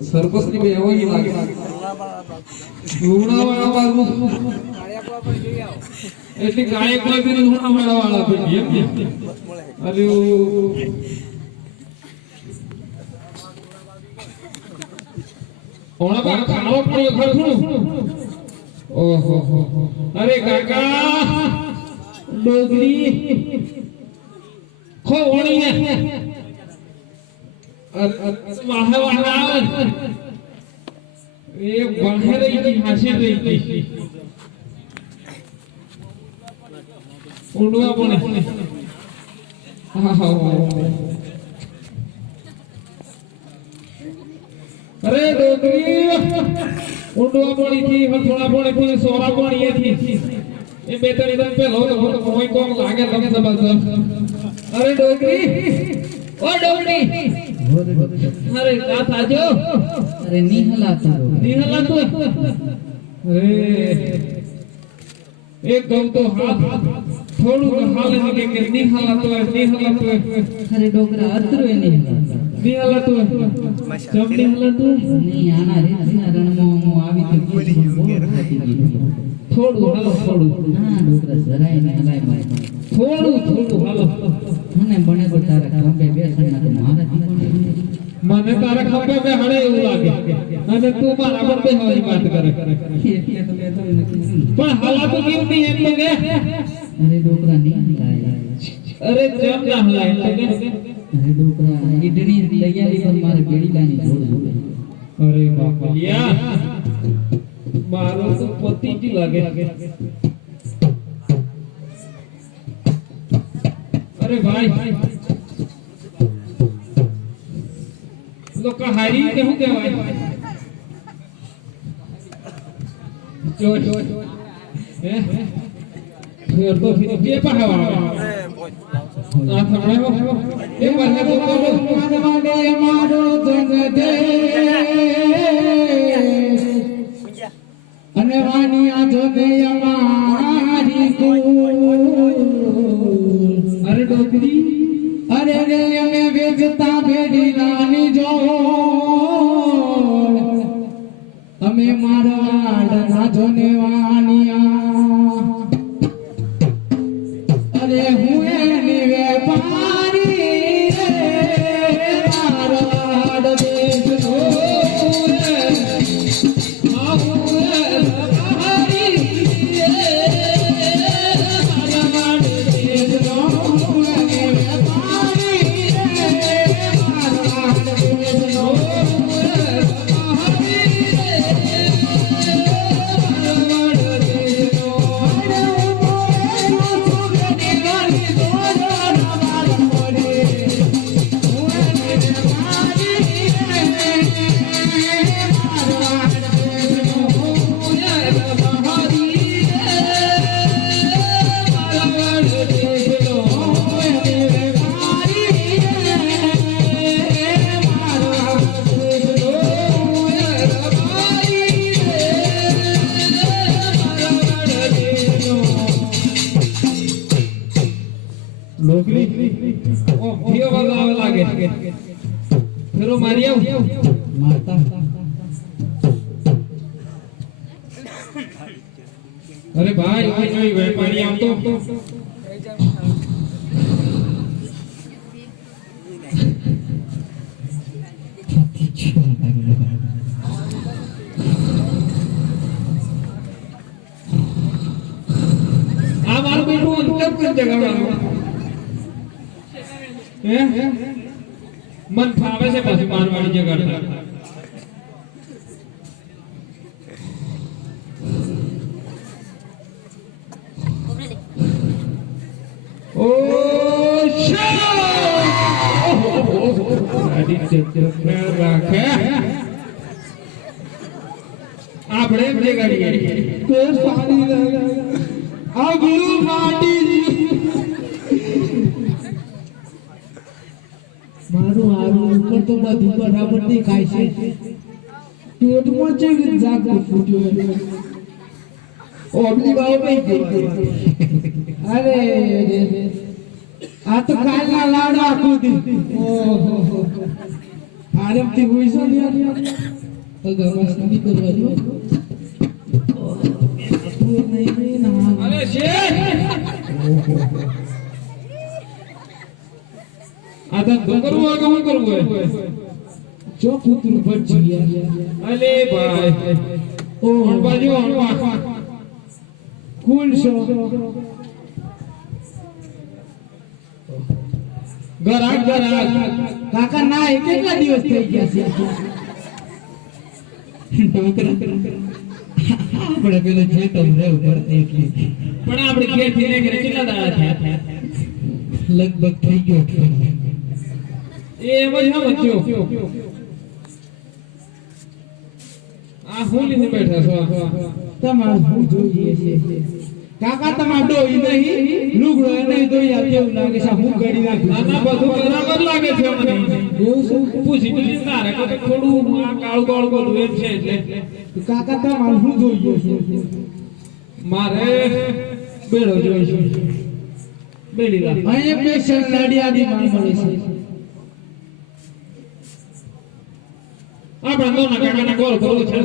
સરપંચ ની એવો ઈ લાગે લુણા વાળા બાજુ એટલે ગાયક લાગે લુણા વાળા પેટી એમ અરે ઓણા બા ખાવો પડ્યો ખરું ઓહો અરે કાકા ડોગરી ખો ઓણી ને વાહ વાહ એ વાહે રહી ગઈ હાશે રહી ગઈ ઉડવા પડે અરે ડોગરી ઉડવા પડી થી થોડા પડે થી સોરા પડી થી એ બે ત્રણ દિન પેલો કોઈ કોમ લાગે તમે સમજ અરે ડોગરી ઓ ડોગરી અરે કા થાજો અરે નિહલાતું અરે એક ગમ તો હાથ થોડું હાલે ને કે નિહલાતું અરે ડોગરા અતરો એ નિહલાતું ચમડી હલાતું ની આના રીતના રણમાં હું આવી તો થોડું હાલો થોડું ના ડોગરા જરાય ન હલાય મારે થોડું હાલો મને બને તો તારા ખંભે બેસણ ના તો મારા મને તારા ખંભે બે હળે એવું લાગે અને તું મારા પર બેહવાની વાત કરે પણ હાલાતું કેમ નહીં એમ તો કે અરે ડોગરા નહીં હલાય અરે જેમ ના હલાય તો કે અરે ડોગરા ઈડની તૈયારી પર મારે બેડીલાની જોડ જોડે અરે બાપલિયા મારો તો પતિ જ લાગે अरे भाई लोग का हारी केहू केवाय जो फिर तो फिर ये पहावा आ थमणे ए बरने तो मानवाडे मारो जंग दे અને વાની આજો દે અમારી કો અરે ડોકરી અરે રે અમે વેચતા ભેડી રાની જોડ અમે મારવાડ નાજો ને વાનિયા અરે હું એની વેપારી રે મારવાડ વેચનો નોકરી ઓ ભીઓ વાળા લાગે ફેરો મારી આવ મારતા અરે ભાઈ ઓય જોઈ વેપારી આમ તો આ મારું બેટું અંતર પર જગાડવાનું હે મન ફાવે છે પછી મારવાડી જગાડતા ઓ ગાડી ચક્ર રાખે આપણે બે ગાડી તો સારી લાગે આ ગુરુ માટી મારું હારું ઉપર તો બધું બરાબર દેખાય છે પેટમાં છે જાગો ફૂટ્યો ઓબલી બાવ કઈ ગઈ અરે આ તો કાલના લાડવા કૂદી ઓહો આરમથી હોઈ છો ને તો ઘરમાં સંગીત કરવા જો નહીં ના અરે શેઠ આ તો કરવું આ કેવું કરવું જો કૂતરું ભટજી અલે ભાઈ ઓ બાજુ અણવા કુલ શો ગરાક કાકા ના એ કેટલા દિવસ થઈ ગયા છે આપણે પેલો છે તો રહેવું પડે એટલી પણ આપણે ઘેર થી લઈ ઘરે કેટલા દાડા થયા લગભગ થઈ ગયો એ એમ જ હા વચ્ચો આ હું લીધે બેઠા છો તમારું શું જોઈએ છે કાકા તમાર ડોઈ નહીં લુગડો નહીં તો યાર કેવું લાગે છે હું ગડી નાખું ના બધું બરાબર લાગે છે મને એવું શું પૂછી પૂછી તારે કે થોડું આ કાળું કાળું બધું એમ છે એટલે કાકા તમારું શું જોઈએ છે મારે બેડો જોઈશું બેડી લા અહીંયા પેશન લાડિયાદી માં મળે છે આપણા દોના કાકાના ગોળ ભરો છે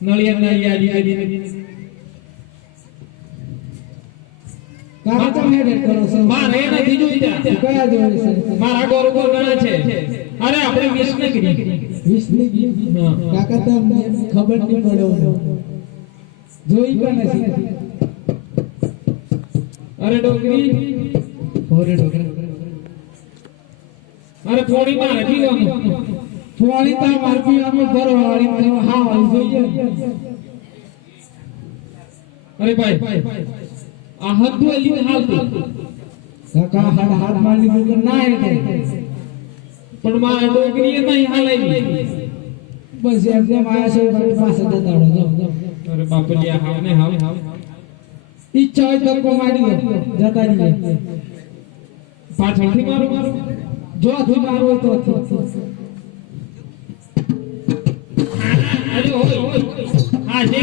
નળિયા કાકા તમે રેડ કરો છો મારે નથી જોઈતા કયા જોડે છે મારા ગોળ ઉપર ગણા છે અરે આપણે વિષ્ણુગીરી વિષ્ણુગીરી કાકા તમને ખબર નહીં પડ્યો જોઈ પણ નથી અરે ડોકરી ઓરે ડોકરા અરે પોણી માં નથી ગયું ફોણી તા મારપી અમે ભરવાળી હા વાળી જોઈએ અરે ભાઈ આ હદ્દુ એલી હાલતું કાકા હાથ માર લીધું કે ના એટલે પણ માં ડોકરી નહીં હાલાઈ બસ એમને માયા છે પાસે જતાડો જાઓ અરે બાપલિયા હાવ ને હાવ ઈચ્છા હોય તો કો મારી દો જતા રહીએ પાછળથી મારું જો થી મારો હોય તો અરે હોય હા જે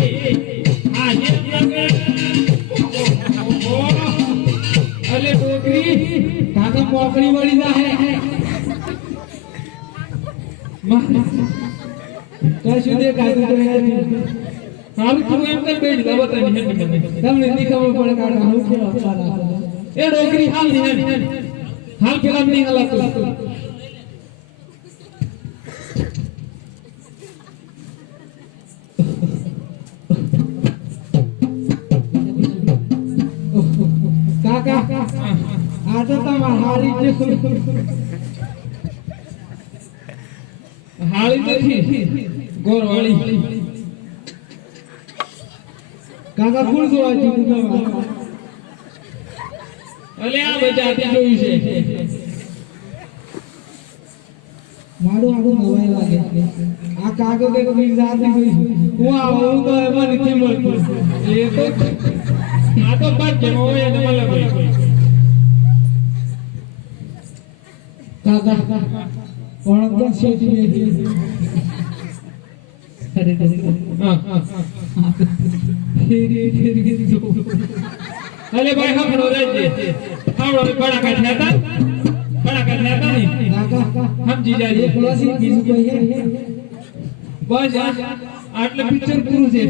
અરે ડોકરી કાકા પોકરી વળી જાહે કશું દેખાતું તો નથી હાલ તું એમ કર બેઠ દા બતાવી તમને નહીં ખબર પડે કાકા હું કેવા પારા એ ડોકરી હાલ ની હાલ પેલા નહીં હલાતું કાકા આ તો તમાર હારી છે હાળી નથી ગોરવાળી કાકા કોણ જોવા જીવું અલે આ બજાતી જોઈ છે મારું આખું નવાઈ લાગે આ કાકો કે કોઈ જાતી કોઈ હું આવું તો એમાં નથી મળતું એ તો આ તો બાદ જેવો હોય એને મતલબ કાકા કોણ કોણ છે અરે હા અલે ભાઈ હમણો રહેજે હમણો બડા કાઠ્યા હતા નહીં કાકા સમજી જાય એકલો છે બીજું કોઈ હે બસ આટલે પિક્ચર પૂરું છે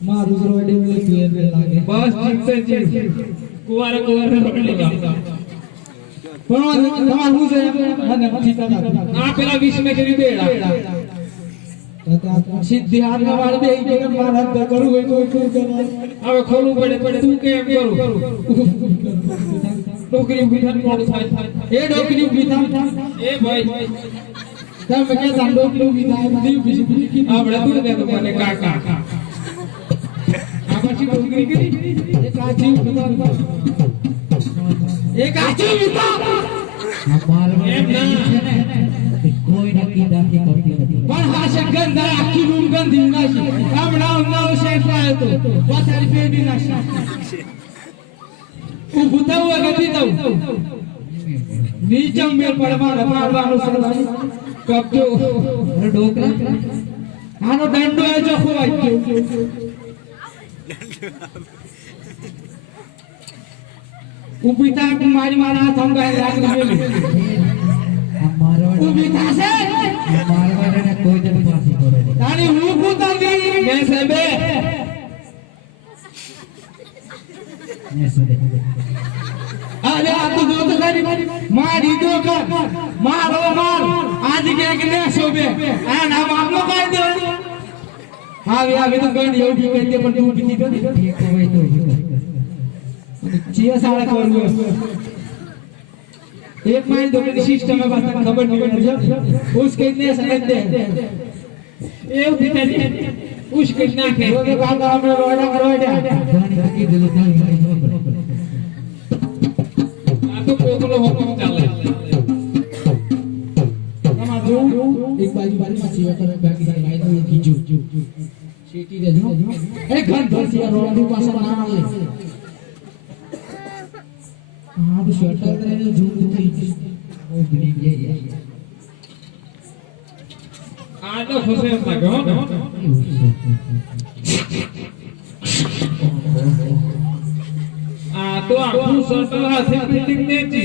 મારું રોડે ઓલે પીએ લાગે બસ જીતતે છે કુવારે રોડ લેવા પણ તમારું શું છે અને નથી થતા આ પેલા 20 મે કરી બેડા સિદ્ધિ હાથમાં વાળ બે કે મારા હાથ કરું હોય તો શું કરાય હવે ખોલવું પડે તું કેમ કરું ડોકરી ઉભી થાય મોડું થાય એ ડોકરી ઊભી થાય એ ભાઈ તમે કે તાર ડોકરી ઊભી થાય બધી ઊભી છે આપણે તું દે તો મને કાકા આ પછી ડોકરી કરી એ કાચી ઉભી એ કાચી ઊભી એમ ના કોઈ નક્કી નથી કરતી પણ હા શંકર ના આખી રૂમ ગંધી નાખી હમણાં નવો શેઠ આવ્યો તો પાછળ પેડી નાખી ઊભું થવું નથી થવું નીચે મેં મારવાનું સરવાઈ કબજો ડોકરા આનો દંડો એ જો ખોવાઈ ગયો ઊભી થાય મારી મારા હાથ અંગાઈ લાગી ઊભી થાશે મારવાને કોઈ જ પાછી પડે તારી હું કુતાંગી મે સાહેબે અરે આ તો જો તો કરી મારી દો કર મારો માર આજ કે ને શોભે આ નામ આપનો કહી દે આવે તો ગણ એવું કહી દે પણ તું બીજી કરી ઠીક હોય તો ચિયા સાડા કરવું एक माइल दो की सिस्टम में बात खबर नहीं है उसके इतने समझ दे ये उठे उसके ना के वो के काम काम में रोड़ा करवा दे गानी की दिल में आ तो कोकलो हुकुम चले कमा जो एक बाजू बारी में सेवा कर बाकी सारी गाय तो की जो सीटी दे जो एक घंटा धरसिया रोड पास ना आवे हां तो स्वेटर करे झूम થઈ ઓ બની ગઈ આ તો ફસે એમ લાગ્યો ને આ તો આખું સટર હાથે ફિટિંગ દે છે